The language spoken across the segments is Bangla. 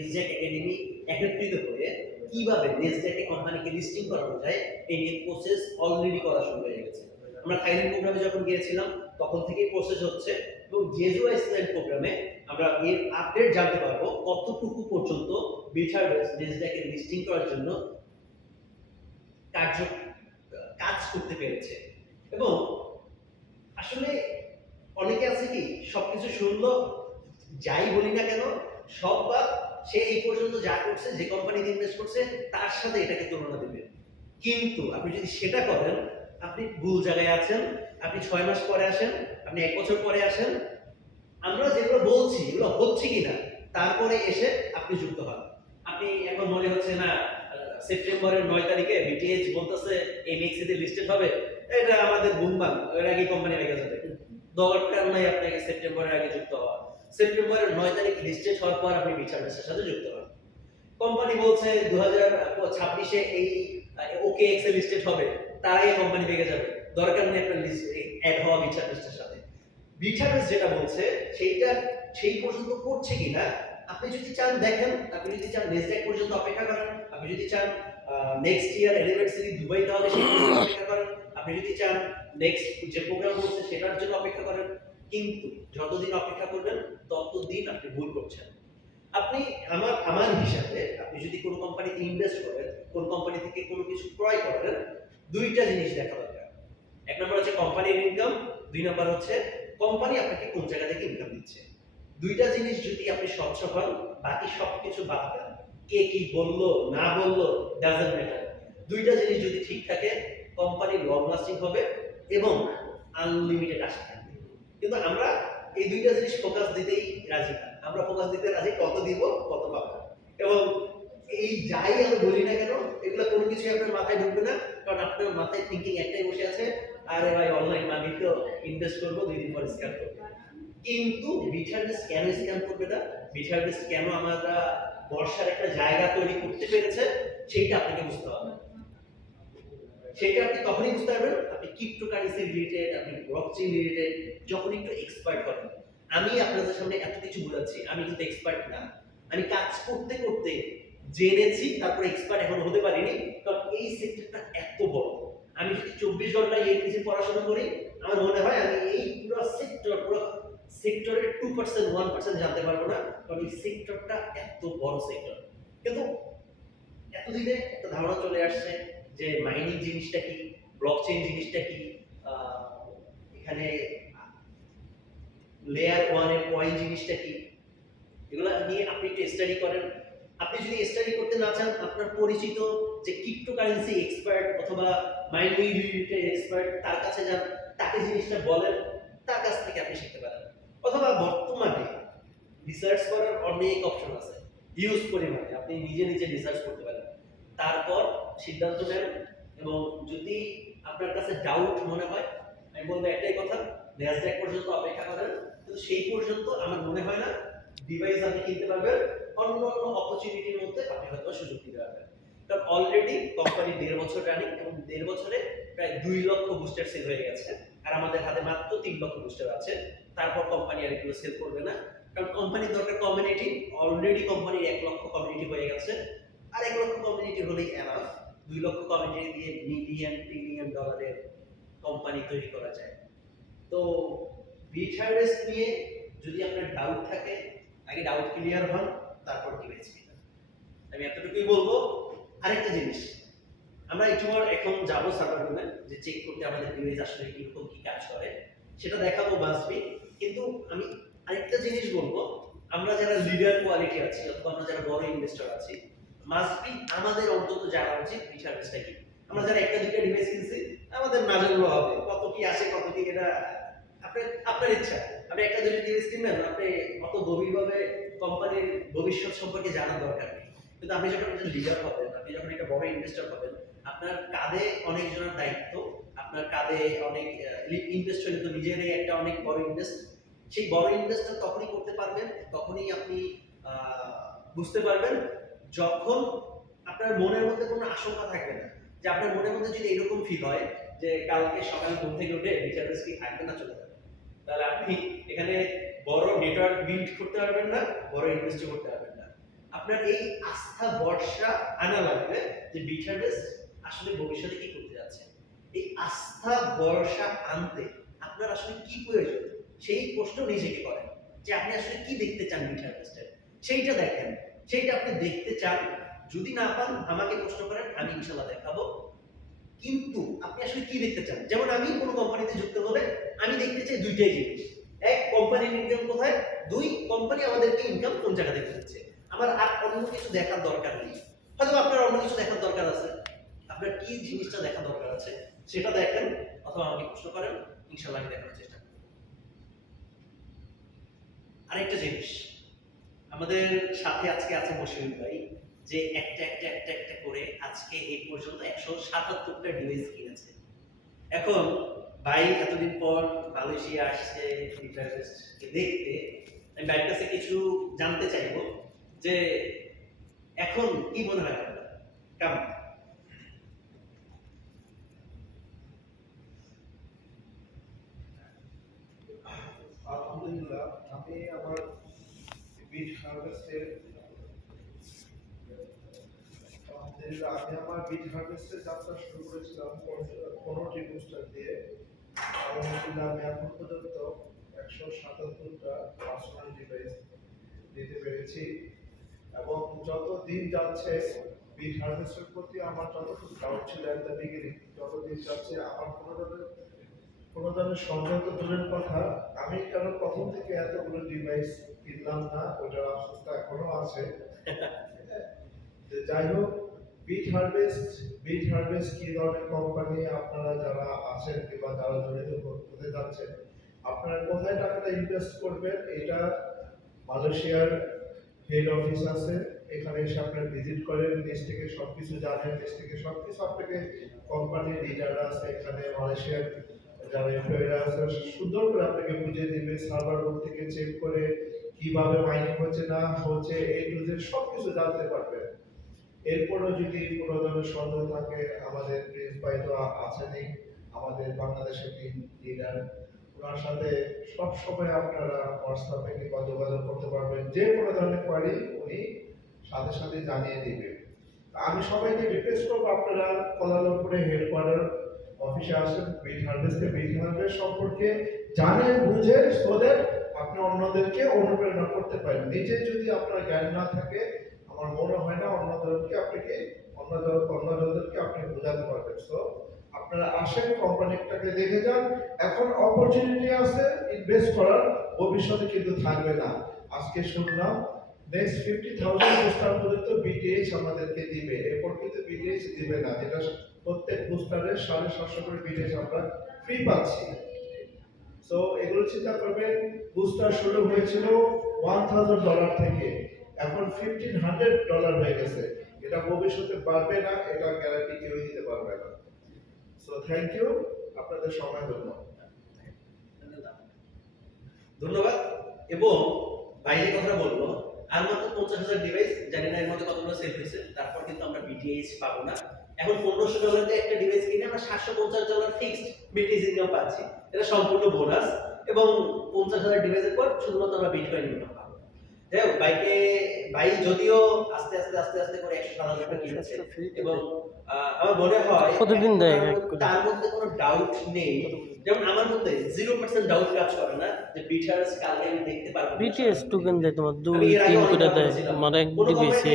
নেসড্যাক একাডেমি একত্রিত হয়ে কিভাবে নেসড্যাকে কোম্পানিকে লিস্টিং করানো যায় এই নিয়ে প্রসেস অলরেডি করা শুরু হয়ে গেছে। আমরা থাইল্যান্ড প্রোগ্রামে যখন গিয়েছিলাম তখন থেকেই প্রসেস হচ্ছে এবং জেজু আইসল্যান্ড প্রোগ্রামে আমরা এর আপডেট জানতে পারবো কতটুকু পর্যন্ত বিটারবেস নেসড্যাকে লিস্টিং করার জন্য কার্য কাজ করতে পেরেছে। এবং আসলে অনেকে আছে কি সবকিছু শুনলো যাই বলি না কেন সব বা সে এই পর্যন্ত যা করছে যে কোম্পানিতে ইনভেস্ট করছে তার সাথে এটাকে তুলনা দেবে। কিন্তু আপনি যদি সেটা করেন আপনি ভুল জায়গায় আছেন। আপনি 6 মাস পরে আসেন, আপনি 1 বছর পরে আসেন, আমরা যেগুলো বলছি এগুলো হচ্ছে কিনা তারপরে এসে আপনি যুক্ত হন। আপনি এখন মনে হচ্ছে না সেপ্টেম্বরের 9 তারিখে বিটিএইচ বলতেছে এই মেক্সিতে লিস্টেড হবে, এটা আমাদের বুমবাং, এর আগে কোম্পানি লেগে যাবে, দরকার নাই আপনাকে সেপ্টেম্বরের আগে যুক্ত হওয়া। সেপ্টেম্বরের 9 তারিখ লিস্টেড হওয়ার পর আপনি বিটারবেসের সাথে যুক্ত হন। কোম্পানি বলছে 2026 এই ওকেএক্স এ লিস্টেড হবে, তার আগে কোম্পানি ভেঙে যাবে, দরকার নেই আপনার লিস্ট অ্যাড হওয়া বিটারবেসের সাথে। বিটারবেস যেটা বলছে সেইটা সেই পর্যন্ত করছে কিনা আপনি যদি চান দেখেন। আপনি যদি চান নেসড্যাক পর্যন্ত অপেক্ষা করেন, আপনি যদি চান নেক্সট ইয়ার এলিভেন্ট দুবাইতে হবে সেই পর্যন্ত অপেক্ষা করেন, আপনি যদি চান নেক্সট যে প্রোগ্রাম বলছে সেটার জন্য অপেক্ষা করেন। কিন্তু যতদিন অপেক্ষা করবেন ততদিন আপনি ভুল করছেন। আপনি আমার হিসাবে আপনি যদি কোনো কোম্পানিতে ইনভেস্ট করেন, কোন কোম্পানি থেকে কোনো কিছু ক্রয় করেন, দুইটা জিনিস দেখা দরকার। এক নম্বর হচ্ছে কোম্পানির ইনকাম, দুই নম্বর হচ্ছে কোম্পানি আপনাকে কোন জায়গা থেকে ইনকাম দিচ্ছে। দুইটা জিনিস যদি আপনি স্বচ্ছ হন বাকি সবকিছু বাদ দেন, কে কি বললো না বললো ডাজন্ট ম্যাটার। দুইটা জিনিস যদি ঠিক থাকে কোম্পানি লং লাস্টিং হবে এবং আনলিমিটেড আশা থাকবে। কিন্তু আমরা এই দুইটা জিনিস ফোকাস দিতেই রাজি না। আমরা ফোকাস দিতে রাজি কত দিব কত পাবো, এবং এই যাই আমি বলি না কেন এগুলো কোনো কিছু আপনার মাথায় ঢুকবে না, কারণ আপনার মাথায় থিঙ্কিং একটাই বসে আছে, আরে ভাই অনলাইন মানি তো ইনভেস্ট করবো 2 দিন পর স্ক্যাম করবো। কিন্তু বিটারবেস কেন স্ক্যাম করবে না, বিটারবেস কেন আমরা বর্ষার একটা জায়গা তৈরি করতে পেরেছে সেইটা আপনাকে বুঝতে হবে। সেটা আপনি তখনই বুঝতে পারবেন আপনি ক্রিপ্টোকারেন্সি রিলেটেড, আপনি ব্লকচেইন রিলেটেড যখন একটু এক্সপার্ট হবেন। আমি আপনাদের সামনে এত কিছু বোঝাচ্ছি, আমি কিন্তু এক্সপার্ট না। আমি কাজ করতে করতে জেনেছি, তারপর এক্সপার্ট এখনো হতে পারিনি, কারণ এই সেক্টরটা এত বড়। আমি যদি 24 ঘন্টায় এই কিছু পড়াশোনা করি আমার মনে হয় আমি এই পুরো সেক্টরের 2% 1% জানতে পারবো না, কারণ এই সেক্টরটা এত বড় সেক্টর। কিন্তু এতদিনে একটা ধারণা চলে আসছে যে মাইনিং জিনিসটা কি, ব্লকচেইন জিনিসটা কি, এখানে লেয়ার 1 এর কয়েন জিনিসটা কি, এগুলো নিয়ে আপনি একটু স্টাডি করেন। আপনি যদি স্টাডি করতে না চান আপনার পরিচিত যে ক্রিপ্টোকারেন্সি এক্সপার্ট অথবা মাইনিং রিলেটেড এক্সপার্ট তার কাছে যান, তাকে জিনিসটা বলেন, তার কাছ থেকে আপনি শিখতে পারেন। অথবা বর্তমানে রিসার্চ করার অনেক অপশন আছে, হিউজ পরিমাণে আপনি নিজে নিজে রিসার্চ করতে পারেন, তারপর সিদ্ধান্ত নেন। এবং যদি আপনার কাছে ডাউট মনে হয় আমি বলবো একটাই কথা, ন্যাসড্যাক পর্যন্ত অপেক্ষা করেন। কিন্তু সেই পর্যন্ত আমার মনে হয় না ডিভাইস আপনি কিনতে পারবেন, অন্য অন্য অপরচুনিটির মধ্যে আপনি হয়তো সুযোগ দিতে পারবেন। কারণ অলরেডি কোম্পানি 1.5 বছর রানিং এবং 1.5 বছরে প্রায় 2 লক্ষ বুস্টার সেল হয়ে গেছে, আর আমাদের হাতে মাত্র 3 লক্ষ বুস্টার আছে। তারপর কোম্পানি আর এগুলো সেল করবে না, কারণ কোম্পানির দরকার কমিউনিটি। অলরেডি কোম্পানির 1 লক্ষ কমিউনিটি হয়ে গেছে, আর 1 লক্ষ কমিউনিটি হলেই এনাফ। 2 লক্ষ কমিউনিটি দিয়ে মিলিয়ন ট্রিলিয়ন ডলারের কোম্পানি তৈরি করা যায়। তো বিটারবেস নিয়ে যদি আপনার ডাউট থাকে আগে ডাউট ক্লিয়ার হন, তারপর ডিভাইস কিনুন। আমি এতটুকুই বলবো। আরেকটা জিনিস, আমরা একটু এখন যাবো সার্ভার রুমে যে চেক করতে আমাদের ডিভাইস আসলে কিরকম কি কাজ করে সেটা দেখাবো মাসবি। কিন্তু আমি আরেকটা জিনিস বলবো, আমরা যারা লিডার কোয়ালিটি আছি অথবা আমরা যারা বড় ইনভেস্টর আছি মাসবি আমাদের অন্তত জানা উচিত বিটারবেসটা কি। আমরা যারা একটা দুইটা ডিভাইস কিনছি আমাদের না জানলেও হবে, কত কি আসে কত কি এটা আপনার আপনার ইচ্ছা। আপনি একটা দুইটা ডিভাইস কিনবেন, আপনি অত গভীরভাবে কোম্পানির ভবিষ্যৎ সম্পর্কে জানার দরকার নেই। কিন্তু আপনি যখন একটা লিডার হবেন, আপনি যখন একটা বড় ইনভেস্টর হবেন, আপনার কাঁধে অনেকজনের দায়িত্ব, আপনার কাঁধে অনেক ইনভেস্ট হলে তো নিজেরই একটা অনেক বড় ইনভেস্ট। সেই বড় ইনভেস্টটা তখনই করতে পারবেন, তখনই আপনি বুঝতে পারবেন যখন আপনার মনের মধ্যে কোনো আশঙ্কা থাকবে না। যে আপনার মনের মধ্যে যদি এরকম ফিল হয় যে কালকে সকালে ঘুম থেকে উঠে বিটারবেস কি থাকবে না চলে যাবে, তাহলে আপনি এখানে বড় নেটওয়ার্ক বিল্ড করতে পারবেন না, বড় ইনভেস্ট করতে পারবেন না। আপনার এই আস্থা ভরসা আনা লাগবে যে বিট হারভেস্ট আসলে ভবিষ্যতে কি করতে যাচ্ছে। এই আস্থা ভরসা আনতে আপনার আসলে কি প্রয়োজন সেই প্রশ্ন নিজেকে করেন যে আপনি আসলে কি দেখতে চান বিট হারভেস্টের, সেইটা দেখেন। সেইটা আপনি দেখতে চান, যদি না পান আমাকে প্রশ্ন করেন, আমি ইনশাল্লাহ দেখাবো। কিন্তু আপনি আসলে কি দেখতে চান? যেমন আমি কোনো কোম্পানিতে যুক্ত হলে আমি দেখতে চাই দুইটাই জিনিস। এক, কোম্পানির ইনকাম কোথায়, দুই, কোম্পানি আমাদেরকে ইনকাম কোন জায়গা থেকে দিচ্ছে। আমার আর অন্য কিছু দেখার দরকার নেই। হয়তো আপনার অন্য কিছু দেখার দরকার আছে, আপনার কি জিনিসটা দেখা দরকার আছে সেটা দেখেন, অথবা আমাকে প্রশ্ন করেন, ইনশাআল্লাহ আমি দেখানোর চেষ্টা করব। আরেকটা জিনিস, আমাদের সাথে আজকে আছে মশিউর ভাই, যে একটা একটা একটা একটা করে আজকে এই পর্যন্ত 177টা ডিভাইস কিনেছে। এখন ভাই এতদিন পর মালয়েশিয়া আসছে রিটার্নকে দেখতে, আমি ভাইয়ের কাছে কিছু জানতে চাইবো যে এখন কি মনে হয় আপনার কেমন? আলহামদুলিল্লাহ, আমি আমার বিট হারভেস্টের যাত্রা শুরু করেছিলাম 15টি বুস্টার দিয়ে। আলহামদুলিল্লাহ, আমি এখন পর্যন্ত 177টা পার্সোনাল ডিভাইস দিতে পেরেছি, এবং যত দিন যাচ্ছে বিট হারভেস্টের প্রতি আমার যতটুকু ডাউট ছিল এট দ্য বিগিনিং, যত দিন যাচ্ছে আমার কোনো ধরনের সন্দেহ তো দূরের কথা, আমি কেন প্রথম থেকে এতগুলো ডিভাইস কিনলাম না, ওটার আফসোসটা এখনো আছে। যাই হোক, বিট হারভেস্ট কি ধরনের কোম্পানি, আপনারা যারা আছেন কিংবা যারা জড়িত হতে যাচ্ছেন, আপনারা কোথায় টাকাটা ইনভেস্ট করবেন, এটা মালয়েশিয়ার হেড অফিস আছে, এখানে এসে আপনারা ভিজিট করেন, দেশ থেকে সবকিছু জানেন, দেশ থেকে সবকিছু আপনাকে কোম্পানির লিডাররা আছে এখানে, মালয়েশিয়ার যারা এমপ্লয়িরা আছে সুন্দর করে আপনাকে বুঝিয়ে দিবে, সার্ভার রুম থেকে চেক করে কিভাবে মাইনিং হচ্ছে না হচ্ছে এই টু জেড সবকিছু জানতে পারবেন। এরপরও যদি কোনো ধরনের সন্দেহ থাকে, আমাদের প্রিন্স ভাই তো আছেনই, আমাদের বাংলাদেশের টিম লিডার, ওনার সাথে সব সময় আপনারা হোয়াটসঅ্যাপে কিংবা যোগাযোগ করতে পারবেন, যে কোনো ধরনের কোয়ারি উনি সাথে সাথে জানিয়ে দিবেন। আমি সবাইকে রিকোয়েস্ট করবো, আপনারা কোয়ালালামপুরে হেডকোয়ার্টার অফিসে আসেন, বিট হারভেস্ট সম্পর্কে জানেন বুঝেন, সো দ্যাট আপনি অন্যদেরকে অনুপ্রেরণা করতে পারেন। নিজে যদি আপনার জ্ঞান না থাকে, আমার মনে হয় না অন্যদেরকে আপনি বোঝাতে পারবেন। সো আপনারা আসেন, কোম্পানিটাকে দেখে যান, এখন অপরচুনিটি আছে ইনভেস্ট করার, ভবিষ্যতে কিন্তু থাকবে না। আজকে শুনলাম নেক্সট 50,000 বুস্টার পর্যন্ত বিটিএইচ আমাদেরকে দিবে, এরপর কিন্তু বিটিএইচ দিবে না, যেটা প্রত্যেক বুস্টারের 750 করে বিটিএইচ আমরা ফ্রি পাচ্ছি। সো এগুলো চিন্তা করবেন, বুস্টার শুরু হয়েছিল $1,000 থেকে, এখন $1,500 হয়ে গেছে, এটা ভবিষ্যতে বাড়বে না, এটা গ্যারান্টি কেউই দিতে পারবে না। সো থ্যাংক ইউ, আপনাদের সময় ধন্যবাদ। ধন্যবাদ। এবং বাইরে কথা বলবো, আর মাত্র 50,000 ডিভাইস, জানি না এর মধ্যে কতগুলো সেল হয়েছে, তারপর কিন্তু আমরা বিটিএইচ পাবো না। এখন $1,500 দিয়ে একটা ডিভাইস কিনে আমরা $750 ফিক্সড বিটিএইচ ইনকাম পাচ্ছি, এটা সম্পূর্ণ বোনাস। এবং 50,000 ডিভাইসের পর শুধুমাত্র আমরা বিটকয়েন ইনকাম পাবো। যাই হোক, ভাই যদিও আস্তে আস্তে আস্তে আস্তে করে 107,000 কিনেছে, এবং আমার মনে হয় কতদিন দেয় তার মধ্যে কোনো ডাউট নেই, যেমন আমার মধ্যে 0% ডাউট কাজ করে না যে বিটার্স কালকে আমি দেখতে পারবো। বিটিএস টোকেন দেয় তোমার 2-3 করে দেয়, আমার এক ডিভাইসে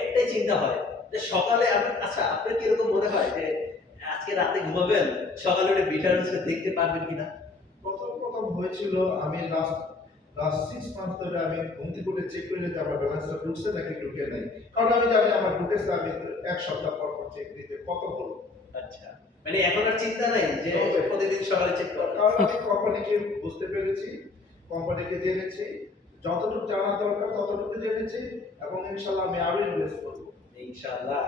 একটাই চিন্তা হয় যে সকালে আচ্ছা আপনার কি এরকম মনে হয় যে আজকে রাতে ঘুমাবেন, সকালে উঠে বিটার্স দেখতে পারবেন কিনা? প্রথম হয়েছিল, আমি লাস্ট 6 মাস ধরে আমি ঘুম থেকে উঠে চেক করে নিতে আমার ব্যালেন্সটা ঢুকছে নাকি ঢুকে নাই, কারণ আমি জানি আমার ঢুকেছে, আমি এক সপ্তাহ পর পর চেক দিতে কত হলো। আচ্ছা, মানে এখন আর চিন্তা নাই যে প্রতিদিন সকালে চেক করা, কারণ আমি কোম্পানিকে বুঝতে পেরেছি, কোম্পানিকে জেনেছি, যতটুকু জানা দরকার ততটুকু জেনেছি, এবং ইনশাআল্লাহ আমি আরো ইনভেস্ট করব ইনশাআল্লাহ।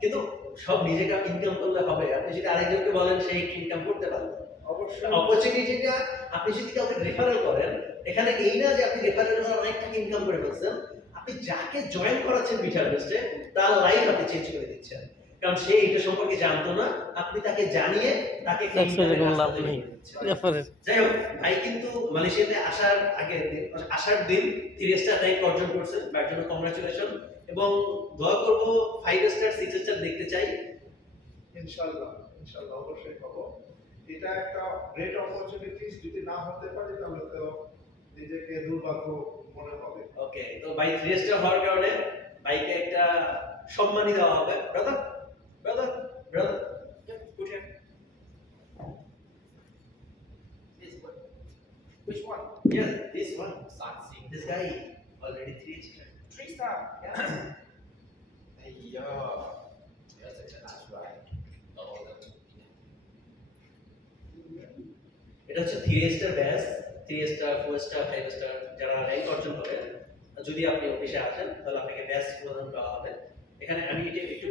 কিন্তু সব নিজেকে ইনকাম করলে হবে, আপনি যদি আরেকজনকে বলেন সেই ইনকাম করতে পারবেন। অবশ্যই অপরচুনিটিটা আপনি যদি কাউকে রেফারেল করেন, এখানে এই না যে আপনি রেফারেল করে অনেক টাকা ইনকাম করে ফেলছেন, আপনি যাকে জয়েন করাচ্ছেন বিট হারভেস্টে তার লাইফ আপনি চেঞ্জ করে দিচ্ছেন, কারণ সে এটা সম্পর্কে জানতো না, আপনি তাকে জানিয়ে তাকে লাভ নেই। যাই হোক, ভাই কিন্তু মালয়েশিয়াতে আসার দিন 3 স্টার র্যাঙ্ক অর্জন করছেন, তার জন্য কংগ্রাচুলেশন। এবং দয়া করব 5 স্টার 6 স্টার দেখতে চাই। ইনশাআল্লাহ ইনশাআল্লাহ অবশ্যই পাবো। এটা একটা গ্রেট অপরচুনিটি, যদি না হতে পারে তাহলে তো নিজেকে দুর্ভাগ্য মনে হবে। ওকে, তো ভাই 3 স্টার হওয়ার কারণে ভাইকে একটা সম্মানই দেওয়া হবে। Brother brother brother put here. This one. Which one? Yes, this one. Saxing. This guy already 3 star. 3-star. Yeah. Hey yo. You're such a nice guy. এটা হচ্ছে 3 star batch, 3 star 4 star 5 star যারা র্যাঙ্ক অর্জন করে, যদি আপনি অফিসে আসেন তাহলে আপনাকে ব্যাচ প্রদান করা হবে। এখানে আমি এটা একটু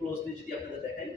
ক্লোজলি যদি আপনাদের দেখাই,